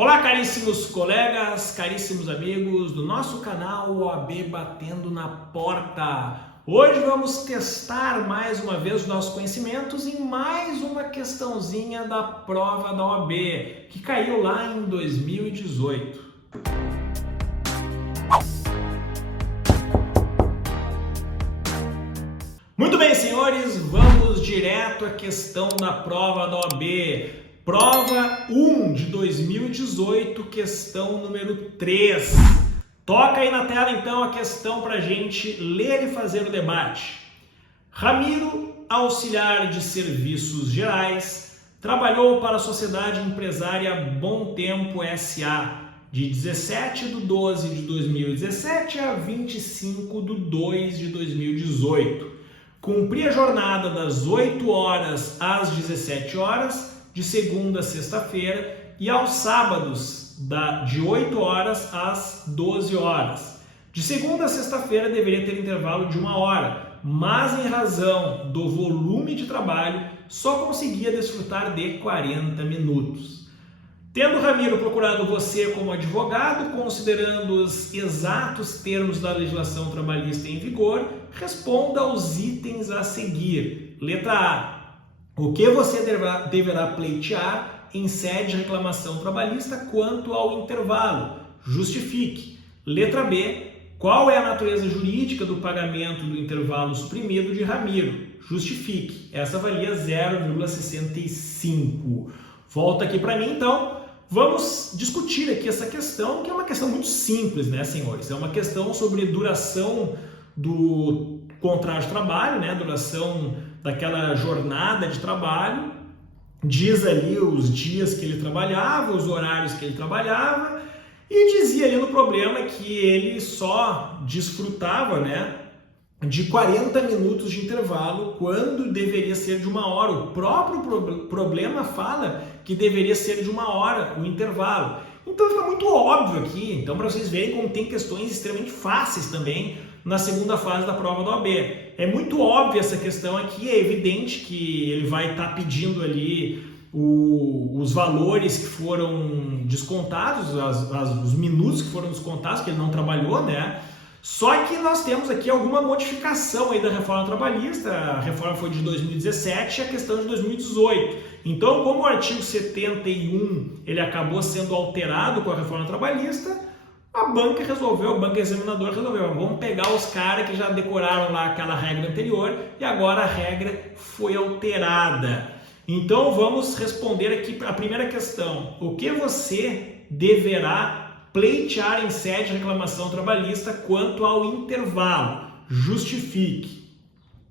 Olá, caríssimos colegas, caríssimos amigos do nosso canal OAB Batendo na Porta. Hoje vamos testar mais uma vez os nossos conhecimentos em mais uma questãozinha da prova da OAB, que caiu lá em 2018. Muito bem, senhores, vamos direto à questão da prova da OAB. Prova 1 de 2018, questão número 3. Toca aí na tela então a questão para a gente ler e fazer o debate. Ramiro, auxiliar de serviços gerais, trabalhou para a Sociedade Empresária Bom Tempo S.A. de 17/12/2017 a 25/2/2018. Cumpria a jornada das 8 horas às 17 horas, de segunda a sexta-feira, e aos sábados, de 8 horas às 12 horas. De segunda a sexta-feira deveria ter intervalo de 1 hora, mas em razão do volume de trabalho, só conseguia desfrutar de 40 minutos. Tendo Ramiro procurado você como advogado, considerando os exatos termos da legislação trabalhista em vigor, responda aos itens a seguir. Letra A. O que você deverá pleitear em sede de reclamação trabalhista quanto ao intervalo? Justifique. Letra B. Qual é a natureza jurídica do pagamento do intervalo suprimido de Ramiro? Justifique. Essa valia 0,65. Volta aqui para mim, então. Vamos discutir aqui essa questão, que é uma questão muito simples, né, senhores? É uma questão sobre duração do contrato de trabalho, né? Duração daquela jornada de trabalho, diz ali os dias que ele trabalhava, os horários que ele trabalhava, e dizia ali no problema que ele só desfrutava, né, de 40 minutos de intervalo, quando deveria ser de 1 hora. O próprio problema fala que deveria ser de 1 hora o intervalo. Então fica muito óbvio aqui, então, para vocês verem como tem questões extremamente fáceis também na segunda fase da prova da OAB. É muito óbvia essa questão aqui, é evidente que ele vai estar pedindo ali os valores que foram descontados, os minutos que foram descontados, que ele não trabalhou, né? Só que nós temos aqui alguma modificação aí da reforma trabalhista. A reforma foi de 2017 e a questão de 2018. Então, como o artigo 71 ele acabou sendo alterado com a reforma trabalhista, a banca resolveu, o banco examinador resolveu, vamos pegar os caras que já decoraram lá aquela regra anterior e agora a regra foi alterada. Então vamos responder aqui a primeira questão. O que você deverá pleitear em sede de reclamação trabalhista quanto ao intervalo? Justifique.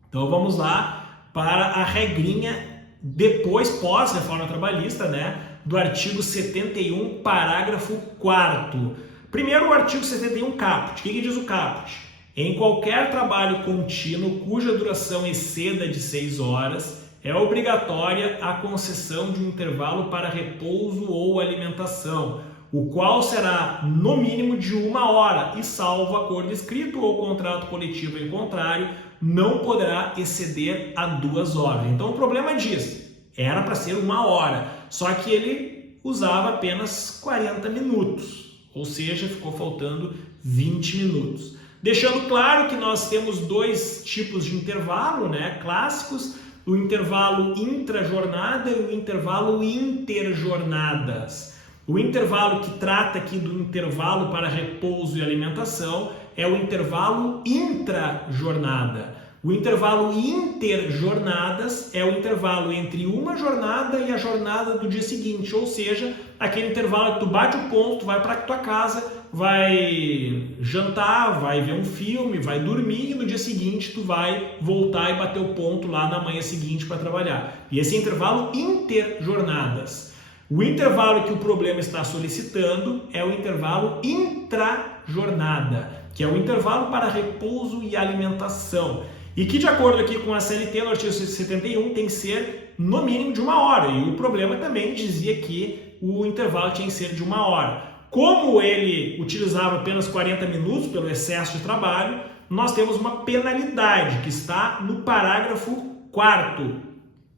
Então vamos lá para a regrinha depois, pós-reforma trabalhista, né, do artigo 71, parágrafo 4º. Primeiro, o artigo 71 caput. O que diz o caput? Em qualquer trabalho contínuo cuja duração exceda de 6 horas, é obrigatória a concessão de um intervalo para repouso ou alimentação, o qual será no mínimo de 1 hora e, salvo acordo escrito ou contrato coletivo em contrário, não poderá exceder a 2 horas. Então o problema diz, era para ser 1 hora, só que ele usava apenas 40 minutos. Ou seja, ficou faltando 20 minutos. Deixando claro que nós temos 2 tipos de intervalo, né, clássicos, o intervalo intrajornada e o intervalo interjornadas. O intervalo que trata aqui do intervalo para repouso e alimentação é o intervalo intrajornada. O intervalo interjornadas é o intervalo entre uma jornada e a jornada do dia seguinte, ou seja, aquele intervalo que tu bate o ponto, tu vai para tua casa, vai jantar, vai ver um filme, vai dormir e no dia seguinte tu vai voltar e bater o ponto lá na manhã seguinte para trabalhar. E esse é o intervalo interjornadas. O intervalo que o problema está solicitando é o intervalo intrajornada, que é o intervalo para repouso e alimentação. E que, de acordo aqui com a CLT, no artigo 71, tem que ser no mínimo de 1 hora. E o problema também dizia que o intervalo tinha que ser de 1 hora. Como ele utilizava apenas 40 minutos pelo excesso de trabalho, nós temos uma penalidade que está no parágrafo 4º.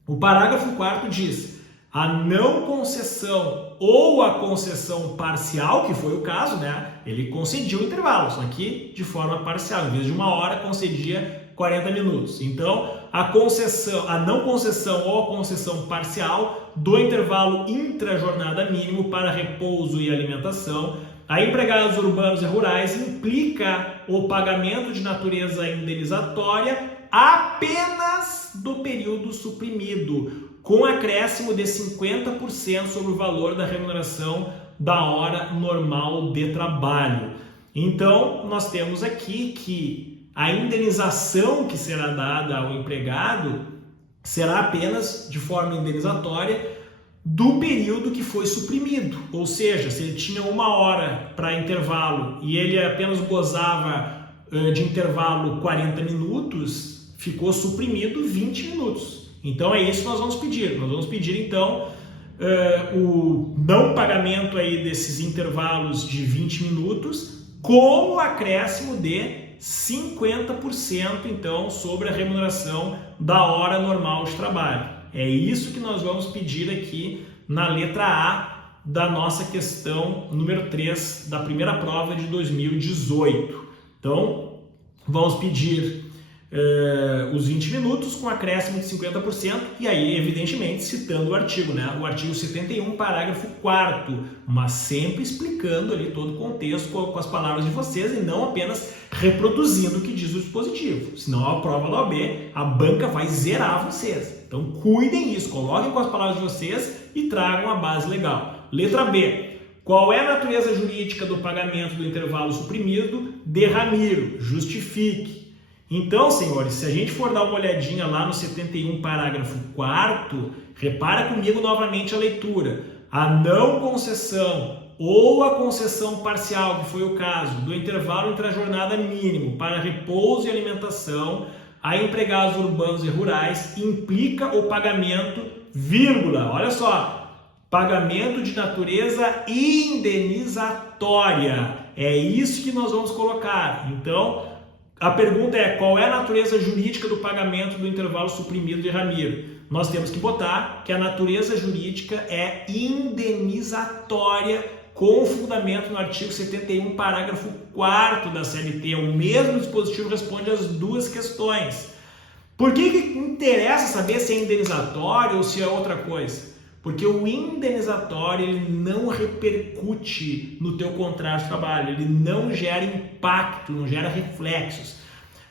O parágrafo 4º diz: a não concessão ou a concessão parcial, que foi o caso, né? Ele concedia o intervalo, só que de forma parcial, em vez de 1 hora, concedia 40 minutos. Então, a não concessão ou a concessão parcial do intervalo intra-jornada mínimo para repouso e alimentação a empregados urbanos e rurais implica o pagamento de natureza indenizatória apenas do período suprimido, com acréscimo de 50% sobre o valor da remuneração da hora normal de trabalho. Então, nós temos aqui que a indenização que será dada ao empregado será apenas de forma indenizatória do período que foi suprimido. Ou seja, se ele tinha 1 hora para intervalo e ele apenas gozava de intervalo 40 minutos, ficou suprimido 20 minutos. Então é isso que nós vamos pedir. Nós vamos pedir então o não pagamento aí desses intervalos de 20 minutos com o acréscimo de 50% então sobre a remuneração da hora normal de trabalho. É isso que nós vamos pedir aqui na letra A da nossa questão número 3 da primeira prova de 2018. Então, vamos pedir os 20 minutos com acréscimo de 50% e aí, evidentemente, citando o artigo, né? O artigo 71, parágrafo 4º, mas sempre explicando ali todo o contexto com as palavras de vocês e não apenas reproduzindo o que diz o dispositivo. Senão a prova da OAB, a banca vai zerar vocês. Então, cuidem isso, coloquem com as palavras de vocês e tragam a base legal. Letra B. Qual é a natureza jurídica do pagamento do intervalo suprimido de Ramiro? Justifique. Então, senhores, se a gente for dar uma olhadinha lá no 71, parágrafo 4º, repara comigo novamente a leitura. A não concessão ou a concessão parcial, que foi o caso, do intervalo entre a jornada mínimo para repouso e alimentação a empregados urbanos e rurais implica o pagamento, vírgula, olha só, pagamento de natureza indenizatória. É isso que nós vamos colocar. Então, a pergunta é, qual é a natureza jurídica do pagamento do intervalo suprimido de Ramiro? Nós temos que botar que a natureza jurídica é indenizatória com fundamento no artigo 71, parágrafo 4º da CLT. O mesmo dispositivo responde às duas questões. Por que interessa saber se é indenizatório ou se é outra coisa? Porque o indenizatório ele não repercute no teu contrato de trabalho, ele não gera impacto, não gera reflexos.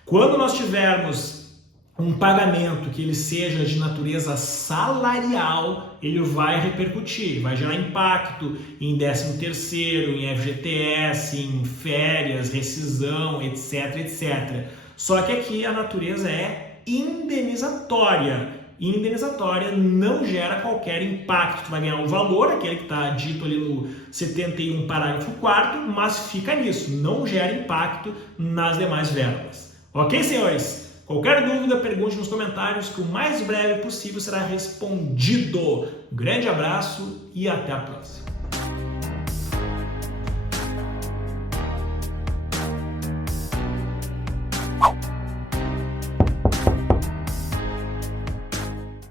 Quando nós tivermos um pagamento que ele seja de natureza salarial, ele vai repercutir, vai gerar impacto em 13º, em FGTS, em férias, rescisão, etc, etc. Só que aqui a natureza é indenizatória. Indenizatória não gera qualquer impacto. Tu vai ganhar um valor, aquele que está dito ali no 71, parágrafo 4º, mas fica nisso, não gera impacto nas demais verbas. Ok, senhores? Qualquer dúvida, pergunte nos comentários que o mais breve possível será respondido. Um grande abraço e até a próxima.